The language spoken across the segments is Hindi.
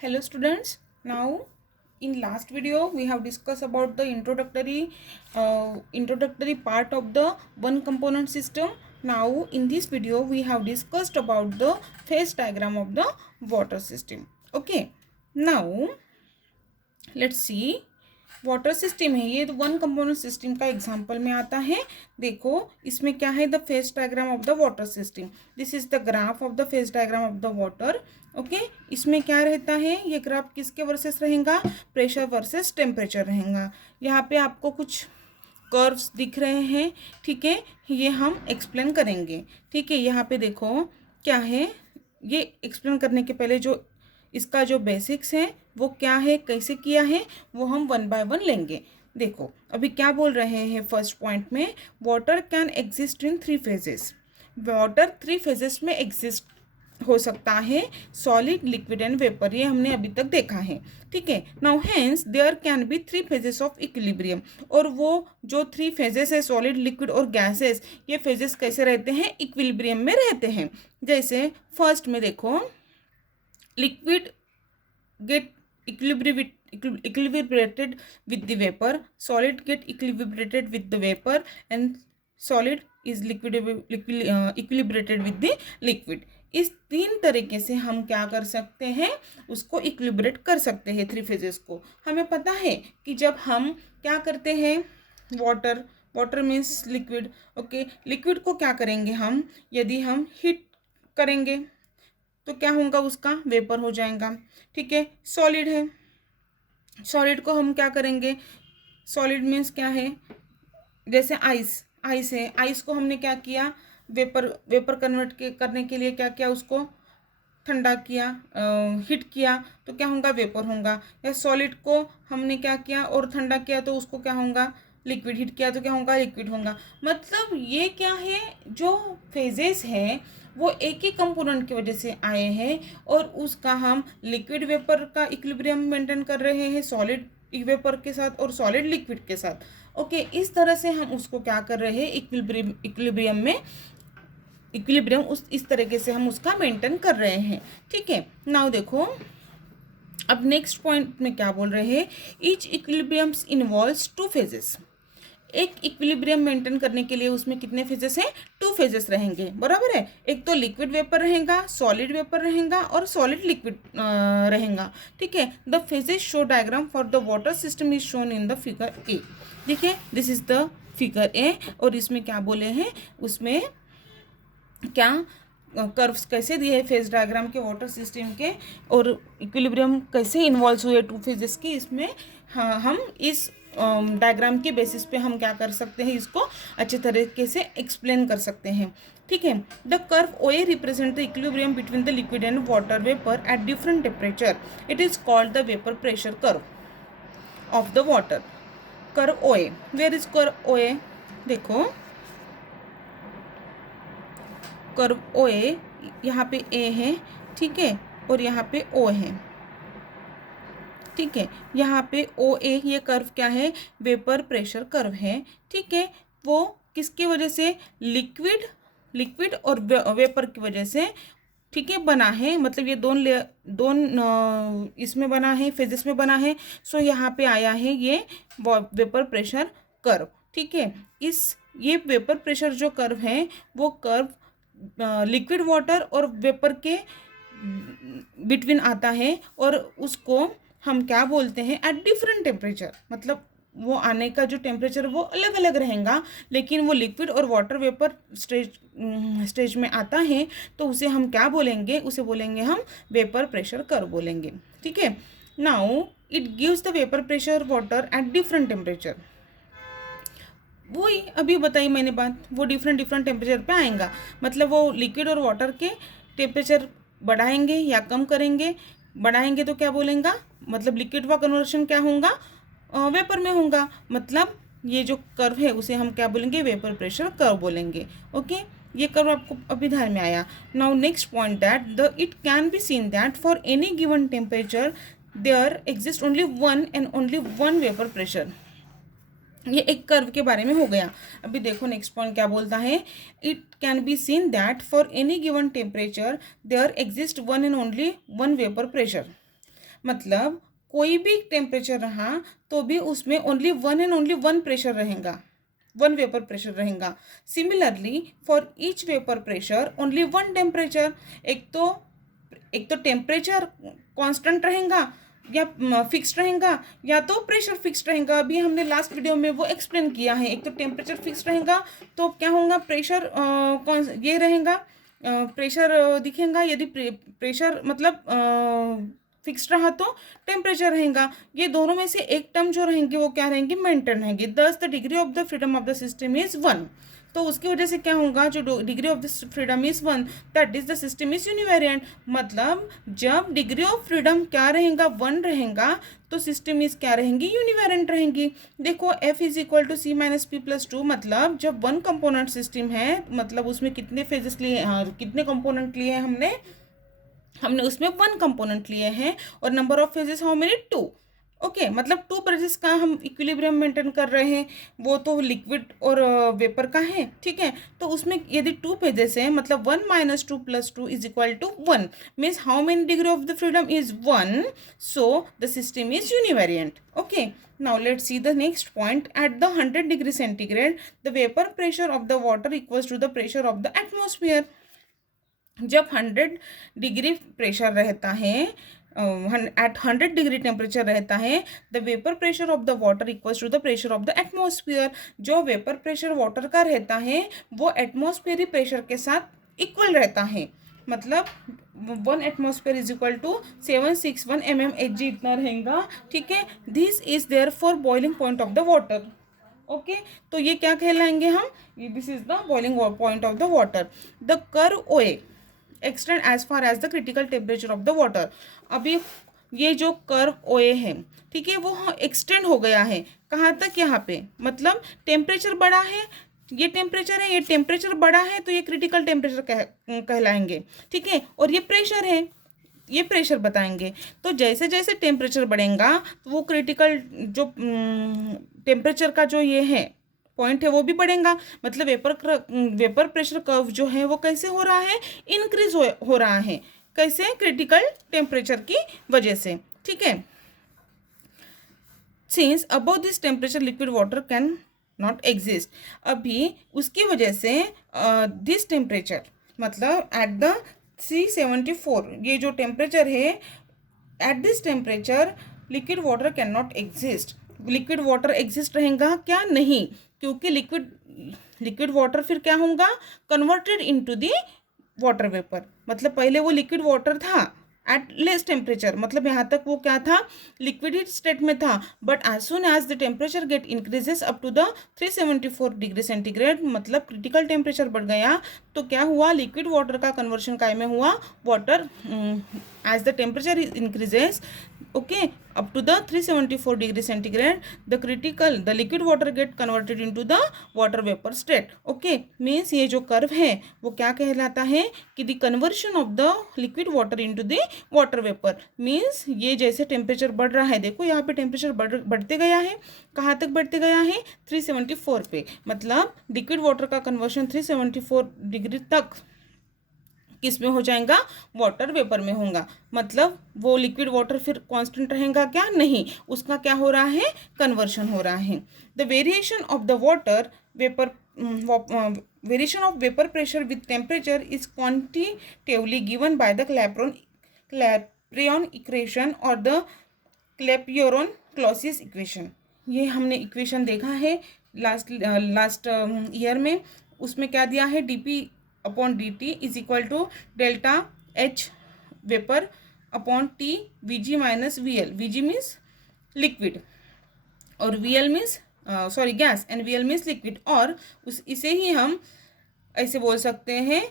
Hello students. Now in last video we have discussed about the introductory part of the one component system. Now in this video we have discussed about the phase diagram of the water system. Okay. Now let's see. Water system है ये, तो वन कंपोनेंट सिस्टम का एग्जांपल में आता है. देखो इसमें क्या है, the phase diagram of the water system. This is the graph of the phase diagram of the water. Okay, इसमें क्या रहता है, ये ग्राफ किसके वर्सेस रहेगा, प्रेशर वर्सेस टेम्परेचर रहेगा. यहाँ पे आपको कुछ कर्व्स दिख रहे हैं. ठीक है, ये हम एक्सप्लेन करेंगे. ठीक है, यहाँ पे देखो क्या है, ये एक्सप्लेन करने के पहले जो इसका जो बेसिक्स है वो क्या है, कैसे किया है, वो हम वन बाय वन लेंगे. देखो अभी क्या बोल रहे हैं फर्स्ट पॉइंट में, water can exist in three phases. Water three phases में एग्जिस्ट हो सकता है, सॉलिड, लिक्विड एंड वेपर. ये हमने अभी तक देखा है. ठीक है, now hence there can be three phases of equilibrium. और वो जो थ्री फेजेस है, सॉलिड, लिक्विड और गैसेस, ये फेजेस कैसे रहते हैं, इक्विलिब्रियम में रहते हैं. जैसे फर्स्ट में देखो, liquid get equilibrated with the vapor, solid get equilibrated with the vapor, and solid is equilibrated with the liquid. इस तीन तरीके से हम क्या कर सकते हैं, उसको इक्विलिब्रेट कर सकते हैं थ्री फेजेस को. हमें पता है कि जब हम क्या करते हैं, water means liquid. Okay, liquid को क्या करेंगे हम, यदि हम हीट करेंगे तो क्या होगा, उसका वेपर हो जाएगा. ठीक है, सॉलिड है, सॉलिड को हम क्या करेंगे, सॉलिड मीन्स क्या है, जैसे आइस है, आइस को हमने क्या किया, वेपर कन्वर्ट करने के लिए क्या किया, उसको ठंडा किया, हीट किया तो क्या होगा, वेपर होगा. या सॉलिड को हमने क्या किया और ठंडा किया तो उसको क्या होगा, लिक्विड. हीट किया तो क्या होगा, लिक्विड होगा. मतलब ये क्या है, जो फेजेस है वो एक ही कंपोनेंट की वजह से आए हैं और उसका हम लिक्विड वेपर का इक्विलिब्रियम मेंटेन कर रहे हैं, सॉलिड वेपर के साथ और सॉलिड लिक्विड के साथ. ओके, इस तरह से हम उसको क्या कर रहे हैं, इक्विलिब्रियम में, इक्विलिब्रियम इस तरीके से हम उसका मेंटेन कर रहे हैं. ठीक है, नाउ देखो अब नेक्स्ट पॉइंट में क्या बोल रहे हैं, each equilibriums involves two phases. एक इक्विलिब्रियम मेंटेन करने के लिए उसमें कितने फेजेस हैं, टू फेजेस रहेंगे. बराबर है, एक तो लिक्विड वेपर रहेगा, सॉलिड वेपर रहेगा और सॉलिड लिक्विड रहेगा. ठीक है, the phases show diagram for the water system is shown in the figure A. ठीक है, this is the figure A. और इसमें क्या बोले हैं, उसमें क्या कर्व्स कैसे दिए हैं फेज डायग्राम के वाटर सिस्टम के, और इक्विलिब्रियम कैसे इन्वॉल्व हुए टू फेजेस की. इसमें हाँ, हम इस डायग्राम के बेसिस पे हम क्या कर सकते हैं, इसको अच्छे तरीके से एक्सप्लेन कर सकते हैं. ठीक है, the curve O A represent the equilibrium between the liquid and water vapour at different temperature. It is called the vapour pressure curve of the water. Curve O A, where is curve O A, देखो कर्व ओ ए, यहाँ पे ए है. ठीक है, और यहाँ पे ओ है. ठीक है, यहाँ पे ओ ए, ये कर्व क्या है, वेपर प्रेशर कर्व है. ठीक है, वो किसकी वजह से, लिक्विड और वेपर की वजह से, ठीक है, बना है. मतलब ये दोन इसमें बना है, फेजेस में बना है. सो यहाँ पे आया है ये वेपर प्रेशर कर्व. ठीक है, ये वेपर प्रेशर जो कर्व है, वो कर्व लिक्विड वाटर और वेपर के बिटवीन आता है और उसको हम क्या बोलते हैं, एट डिफरेंट टेम्परेचर. मतलब वो आने का जो टेम्परेचर वो अलग अलग रहेगा, लेकिन वो लिक्विड और वाटर वेपर स्टेज में आता है तो उसे हम क्या बोलेंगे, उसे बोलेंगे हम वेपर प्रेशर कर्व बोलेंगे. ठीक है, now it gives the vapour pressure water at different temperature. वही अभी बताई मैंने बात, वो डिफरेंट टेम्परेचर पे आएगा. मतलब वो लिक्विड और वाटर के टेम्परेचर बढ़ाएंगे या कम करेंगे. बढ़ाएंगे तो क्या बोलेंगे, मतलब लिक्विड का कन्वर्शन क्या होगा, वेपर में होगा. मतलब ये जो कर्व है उसे हम क्या बोलेंगे, वेपर प्रेशर कर्व बोलेंगे. ओके, ये कर्व आपको अभी ध्यान में आया. Now next point that the it can be seen that for any given temperature there exist only one and only one vapour pressure. ये एक कर्व के बारे में हो गया. अभी देखो नेक्स्ट पॉइंट क्या बोलता है, it can be seen that for any given temperature there exist one and only one vapour pressure. मतलब कोई भी टेम्परेचर रहा तो भी उसमें only one and only one pressure रहेगा, वन वेपर प्रेशर रहेगा। Similarly for each vapour pressure only one temperature, एक तो टेम्परेचर कांस्टेंट रहेगा या फिक्स्ड रहेगा, या तो प्रेशर फिक्स्ड रहेगा। अभी हमने लास्ट वीडियो में वो एक्सप्लेन किया है। एक तो टेम्परेचर फिक्स्ड रहेगा तो क्या होगा, प्रेशर ये रहेगा, प्रेशर दिखेगा। यदि प्रेशर मतलब फिक्स्ड रहा तो टेम्परेचर रहेगा। ये दोनों में से एक टर्म जो रहेंगे वो क्या रहेंगे, मेंटेन रहेंगे। Thus the degree of the freedom of the system is one. तो उसकी वजह से क्या होगा, जो degree of the freedom is one, that is the system is univariant. मतलब जब डिग्री ऑफ फ्रीडम क्या रहेगा, वन रहेगा, तो सिस्टम इज क्या रहेंगी, यूनिवेरिएंट रहेंगी। देखो F is equal to C minus P plus two, मतलब जब वन कंपोनेंट सिस्टम है, मतलब उसमें कितने फेजेस लिए, कितने कंपोनेंट लिए हैं हमने उसमें वन कंपोनेंट लिए हैं, और number of phases how many, two. Okay, मतलब टू फेजेस का हम इक्विलिब्रियम मेंटेन कर रहे हैं, वो तो लिक्विड और वेपर का है, ठीक है। तो उसमें यदि टू फेजेस है, मतलब one minus two plus two is equal to one, means how many degree of the freedom is one, so the system is univariant. Okay, now let's see the next point. At the 100 degree centigrade the vapor pressure of the water equals to the pressure of the atmosphere. जब 100 डिग्री प्रेशर रहता है, एट 100 डिग्री टेम्परेचर रहता है, the vapour pressure of the water equals to the pressure of the atmosphere. जो वेपर प्रेशर वाटर का रहता है वो एटमॉस्फेयरी प्रेशर के साथ इक्वल रहता है। मतलब 1 atmosphere is equal to 761 mmHg इतना रहेगा, ठीक है। This is there for boiling point of the water. Okay, तो ये क्या कहलाएंगे हम, this is the boiling point of the water. The curve OA extend as far as the critical temperature of the water. अभी ये जो कर्व OA है, ठीक है, वो एक्सटेंड हो गया है कहाँ तक, यहाँ पे। मतलब टेम्परेचर बड़ा है, ये टेम्परेचर है, ये टेम्परेचर बड़ा है, तो ये क्रिटिकल टेम्परेचर कहलाएंगे, ठीक है। और ये प्रेशर है, ये प्रेशर बताएंगे। तो जैसे जैसे टेम्परेचर बढ़ेगा तो वो क्रिटिकल जो टेम्परेचर का जो ये है पॉइंट है वो भी बढ़ेगा। मतलब वेपर प्रेशर कर्व जो है वो कैसे हो रहा है, इंक्रीज हो रहा है। कैसे, क्रिटिकल टेम्परेचर की वजह से, ठीक है। Since above this temperature liquid water can not exist. अभी उसकी वजह से दिस टेम्परेचर, मतलब एट द 374, ये जो टेम्परेचर है, at this temperature liquid water can not exist. Liquid water exist रहेगा क्या, नहीं, क्योंकि लिक्विड वाटर फिर क्या होगा, converted into the water vapour. मतलब पहले वो लिक्विड वाटर था एट लेस टेम्परेचर, मतलब यहाँ तक वो क्या था, लिक्विड स्टेट में था। But as soon as the temperature get increases up to the 374 degree centigrade, मतलब क्रिटिकल टेम्परेचर बढ़ गया, तो क्या हुआ, लिक्विड वाटर का कन्वर्शन काय में हुआ, water as the temperature increases, okay, up to the 374 degree centigrade, the liquid water get converted into the water vapor state. Okay, means ये जो कर्व है वो क्या कहलाता है कि the conversion of the liquid water into the water vapor, means ये जैसे टेम्परेचर बढ़ रहा है, देखो यहाँ पे टेम्परेचर बढ़ते गया है, कहाँ तक बढ़ते गया है, 374 पे। मतलब लिक्विड वाटर का कन्वर्शन 374 डिग्री तक किस में हो जाएगा, वाटर वेपर में होगा। मतलब वो लिक्विड वाटर फिर कांस्टेंट रहेगा क्या, नहीं, उसका क्या हो रहा है, कन्वर्शन हो रहा है। The variation of the water vapour variation of vapour pressure with temperature is quantitatively given by the Clapeyron equation और द क्लैपियरॉन-क्लॉसियस इक्वेशन। ये हमने इक्वेशन देखा है लास्ट ईयर में। उसमें क्या दिया है, dP upon dt is equal to delta H vapour upon T Vg minus VL। Vg means liquid और VL means gas, and VL means liquid. और इसे ही हम ऐसे बोल सकते हैं,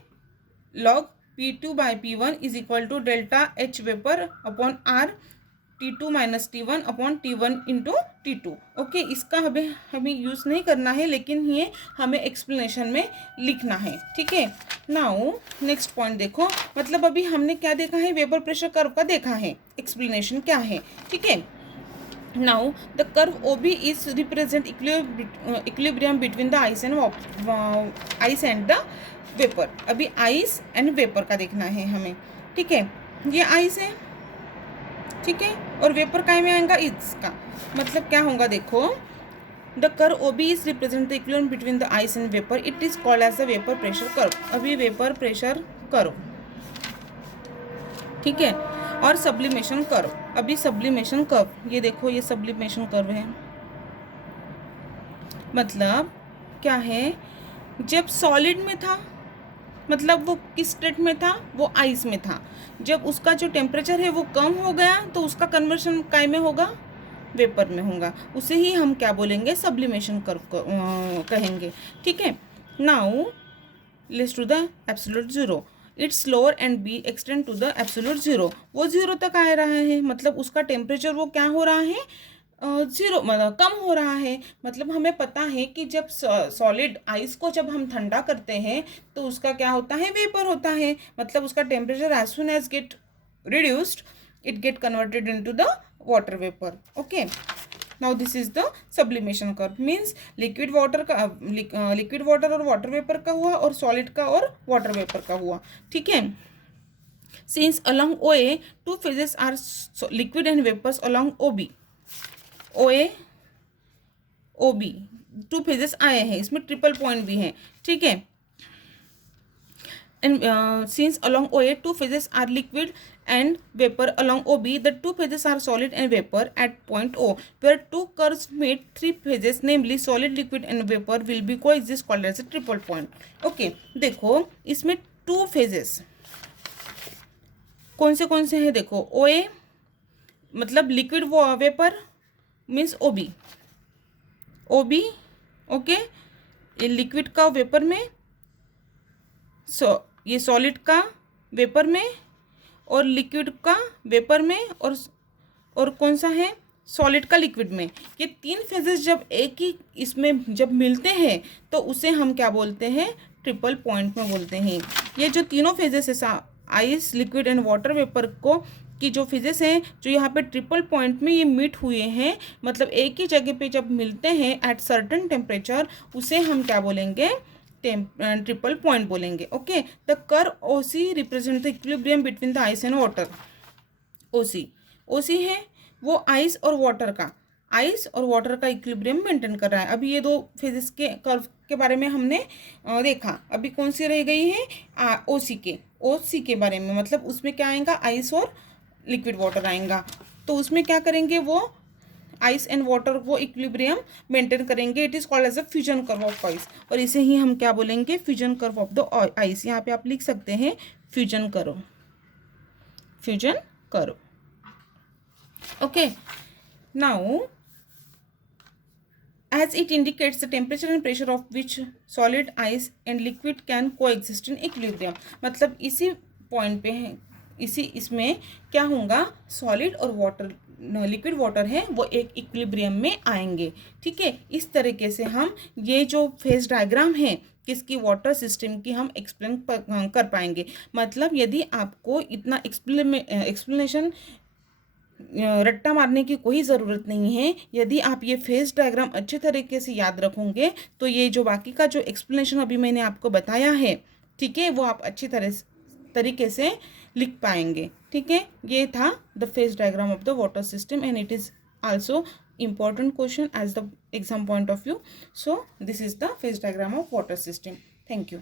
log P2 by P1 is equal to delta H vapour upon R T2 minus T1 upon T1 into T2। Okay, इसका हमें यूज़ नहीं करना है, लेकिन ये हमें एक्सप्लेनेशन में लिखना है, ठीक है। नाउ नेक्स्ट पॉइंट देखो, मतलब अभी हमने क्या देखा है, वेपर प्रेशर कर्व का देखा है, एक्सप्लेनेशन क्या है, ठीक है। Now the curve OB is represent equilibrium between the ice and the vapour. अभी आइस एंड वेपर का देखना है हमें, ठीक है। ये आइस है, ठीक है। और वेपर काय में आएगा, इसका मतलब क्या होगा, देखो the curve O B is represent the equilibrium between the ice and vapour, it is called as the vapour pressure curve. अभी वेपर प्रेशर कर्व, ठीक है। और सब्लिमेशन कर्व, अभी सब्लिमेशन कर्व, ये देखो ये सब्लिमेशन कर्व है। मतलब क्या है, जब सॉलिड में था, मतलब वो किस स्टेट में था, वो आइस में था, जब उसका जो टेम्परेचर है वो कम हो गया तो उसका कन्वर्शन काय में होगा, वेपर में होगा, उसे ही हम क्या बोलेंगे, सब्लिमेशन कर्व कहेंगे, ठीक है। Now let's to the absolute zero, its lower end B extend to the absolute zero, वो जीरो तक आ रहा है, मतलब उसका टेम्परेचर वो क्या हो रहा है, जीरो, मतलब कम हो रहा है। मतलब हमें पता है कि जब सॉलिड आइस को जब हम ठंडा करते हैं तो उसका क्या होता है, वेपर होता है, मतलब उसका temperature as soon as get reduced it get converted into the water vapor. Okay, now this is the sublimation curve, means liquid water का लिक्विड वाटर और वाटर वेपर का हुआ और सॉलिड का और वाटर वेपर का हुआ, ठीक है। since along OA two phases are liquid and vapors along OB, OA OB two phases आए हैं, इसमें ट्रिपल पॉइंट भी हैं, ठीक है। And since along OA two phases are liquid and vapor, along OB the two phases are solid and vapor at point O, where two curves meet three phases, namely solid, liquid and vapor will be coexist, called as a triple point. Okay, देखो इसमें टू फेजेस कौन से हैं, देखो OA मतलब liquid vapour means OB, OB okay, ये लिक्विड का वेपर में, ये सॉलिड का वेपर में और लिक्विड का वेपर में, और कौन सा है, सॉलिड का लिक्विड में। ये तीन फेजेस जब एक ही इसमें जब मिलते हैं तो उसे हम क्या बोलते हैं, ट्रिपल पॉइंट में बोलते हैं। ये जो तीनों फेजेस है ice, liquid and water vapour को की जो फेजेस हैं जो यहाँ पे ट्रिपल पॉइंट में ये मीट हुए हैं, मतलब एक ही जगह पे जब मिलते हैं एट सर्टेन टेम्परेचर, उसे हम क्या बोलेंगे, ट्रिपल पॉइंट बोलेंगे। Okay, the curve OC represent the equilibrium between the ice and water. OC है वो आइस और वाटर का इक्विलिब्रियम मेंटेन कर रहा है। अभी ये दो फेजेस के कर्व के बारे में हमने देखा, अभी कौन सी रह गई है, ओसी के बारे में, मतलब उसमें क्या आएगा, आइस और लिक्विड वाटर आएगा, तो उसमें क्या करेंगे, वो आइस एंड वाटर वो इक्विलिब्रियम मेंटेन करेंगे। It is called as a fusion curve of ice, और इसे ही हम क्या बोलेंगे, fusion curve of the ice. यहाँ पे आप लिख सकते हैं fusion curve. Okay, now as it indicates the temperature and pressure of which solid, ice and liquid can coexist in equilibrium। मतलब इसी पॉइंट पे है, इसमें क्या होगा, सॉलिड और वाटर, लिक्विड वाटर है वो एक इक्विलिब्रियम में आएंगे, ठीक है। इस तरीके से हम ये जो फेज डायग्राम है किसकी, वाटर सिस्टम की, हम एक्सप्लेन कर पाएंगे। मतलब यदि आपको इतना एक्सप्लेनेशन रट्टा मारने की कोई ज़रूरत नहीं है, यदि आप ये फेज डायग्राम अच्छे तरीके से याद रखोगे तो ये जो बाकी का जो एक्सप्लेनेशन अभी मैंने आपको बताया है, ठीक है, वो आप अच्छी तरीके से लिख पाएंगे, ठीक है। ये था the phase diagram of the water system and it is also important question as the exam point of view. So this is the phase diagram of water system. Thank you.